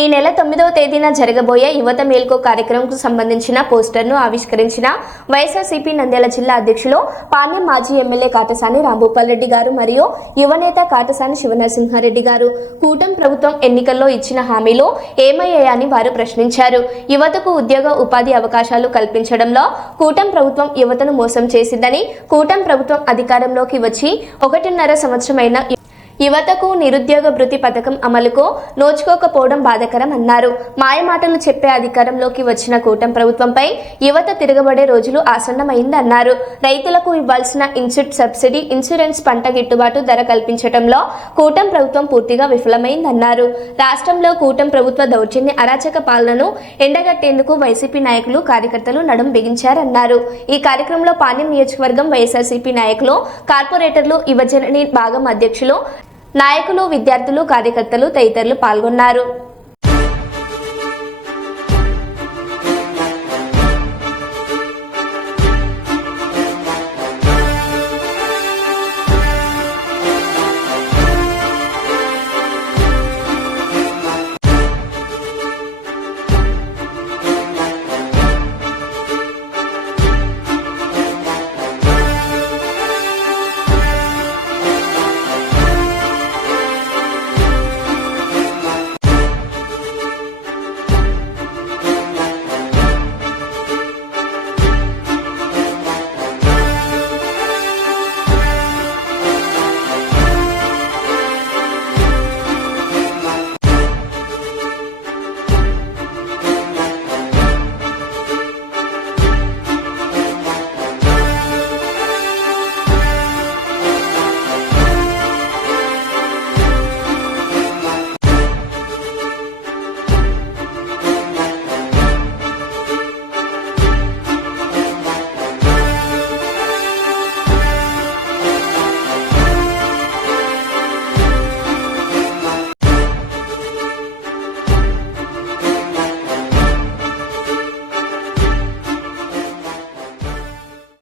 ఈ నెల తొమ్మిదవ తేదీన జరగబోయే యువత మేల్కో కార్యక్రమంకు సంబంధించిన పోస్టర్ను ఆవిష్కరించిన వైఎస్ఆర్సీపీ నంద్యాల జిల్లా అధ్యక్షులు పాణ్యం మాజీ ఎమ్మెల్యే కాటసాని రాంభూపాల్ రెడ్డి గారు మరియు యువనేత కాటసాని శివనరసింహారెడ్డి గారు. కూటం ప్రభుత్వం ఎన్నికల్లో ఇచ్చిన హామీలు ఏమయ్యాయని వారు ప్రశ్నించారు. యువతకు ఉద్యోగ ఉపాధి అవకాశాలు కల్పించడంలో కూటం ప్రభుత్వం యువతను మోసం చేసిందని కూటం ప్రభుత్వం అధికారంలోకి వచ్చి ఒకటిన్నర సంవత్సరమైన యువతకు నిరుద్యోగ భృతి పథకం అమలుకు నోచుకోకపోవడం బాధకరం అన్నారు. మాయమాటలు చెప్పే అధికారంలోకి వచ్చిన కూటం ప్రభుత్వంపై యువత తిరగబడే రోజులు ఆసన్నమైందన్నారు. రైతులకు ఇవ్వాల్సిన ఇన్సూట్ సబ్సిడీ ఇన్సూరెన్స్ పంట గిట్టుబాటు ధర కల్పించడంలో కూటం ప్రభుత్వం పూర్తిగా విఫలమైందన్నారు. రాష్ట్రంలో కూటం ప్రభుత్వ దౌర్జన్య అరాచక పాలనను ఎండగట్టేందుకు వైసీపీ నాయకులు కార్యకర్తలు నడుం బిగించారన్నారు. ఈ కార్యక్రమంలో పాణ్యం నియోజకవర్గం వైఎస్ఆర్సీపీ నాయకులు కార్పొరేటర్లు యువజనని భాగం అధ్యక్షులు నాయకులు విద్యార్థులు కార్యకర్తలు తదితరులు పాల్గొన్నారు.